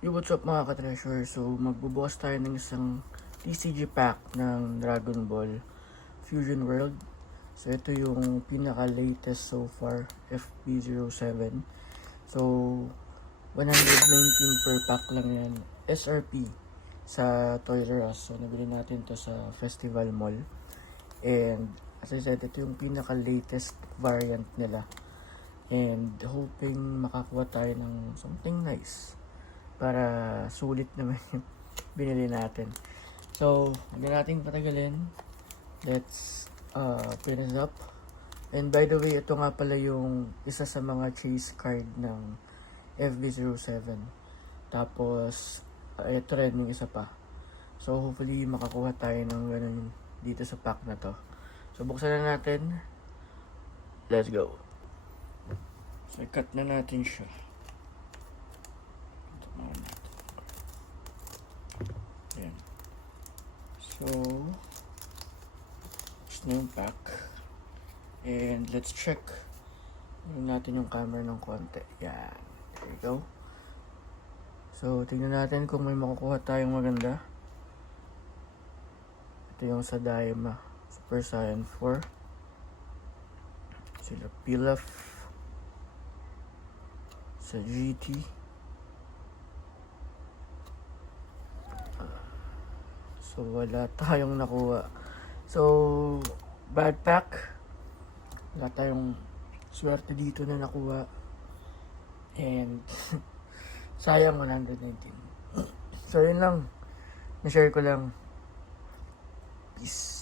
Yo, what's up mga ka-treasure? So, magbubukas tayo ng isang TCG pack ng Dragon Ball Fusion World. So, ito yung pinaka-latest so far, FB07. So, 119 per pack lang yan. SRP sa Toys R Us. So, nabili natin to sa Festival Mall. And, as I said, ito yung pinaka-latest variant nila. And, hoping makakuha tayo ng something nice para sulit naman yung binili natin. So, hindi natin patagalin. Let's pin it up. And by the way, ito nga pala yung isa sa mga chase card ng FB07. Tapos, ito rin yung isa pa. So, hopefully, makakuha tayo ng ganun dito sa pack na to. So, buksan na natin. Let's go. So, cut na natin siya. Ayan. So, gusto na yung pack. And let's check. Tingnan natin yung camera ng konti. Yan. There we go. So, tingnan natin kung may makukuha tayong maganda. Ito yung sa Daima Super Saiyan 4. Sila Pilaf. Sa GT. So, wala tayong nakuha. So, bad pack. Wala tayong swerte dito na nakuha. And, sayang 119. So, yun lang. Na-share ko lang. Peace.